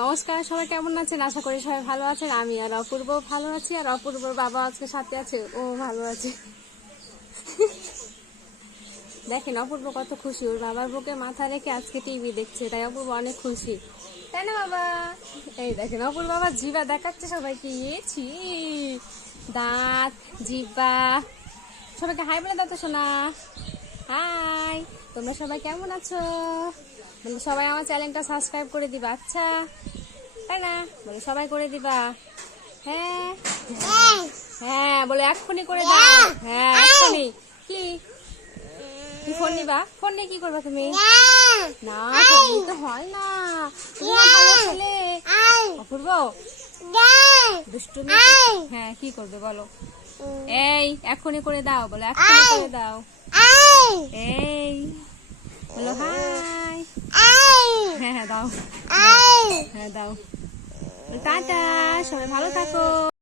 নমস্কার, সবাই কেমন আছেন? আশা করি সবাই ভালো আছেন। আমি আর অপূর্ব ভালো আছি, আর অপূর্বর বাবা আজকে সাথে আছে, ও ভালো আছে। দেখেন অপূর্ব কত খুশি, ওর বাবার বুকে মাথা রেখে আজকে টিভি দেখছে, তাই অপূর্ব অনেক খুশি, তাই না বাবা? এই দেখেন অপূর্ব বাবা জিভা দেখাচ্ছে সবাইকে, ছি দাঁত জিভা। সবাইকে হাই বলে দাও তো শোনা। হাই, তোমরা সবাই কেমন আছো? বলে সবাই আমার চ্যানেলটা সাবস্ক্রাইব করে দিবা, আচ্ছা? তাই না? বলে সবাই করে দিবা। হ্যাঁ হ্যাঁ, বলে এক্ষুনি করে দাও। হ্যাঁ এক্ষুনি। কি কি ফোন নিবা? ফোন নিয়ে কি করবা তুমি? না, ফোন নিতে হয় না, তুমি না ভালো ছেলে। অপূর্ব দুষ্টুমি। হ্যাঁ কি করবে বলো? এই এক্ষুনি করে দাও, বলো এক্ষুনি করে দাও। এই বলো হাই। হ্যাঁ হ্যাঁ দাও, হ্যাঁ দাও। টাটা, সবাই ভালো থাকো।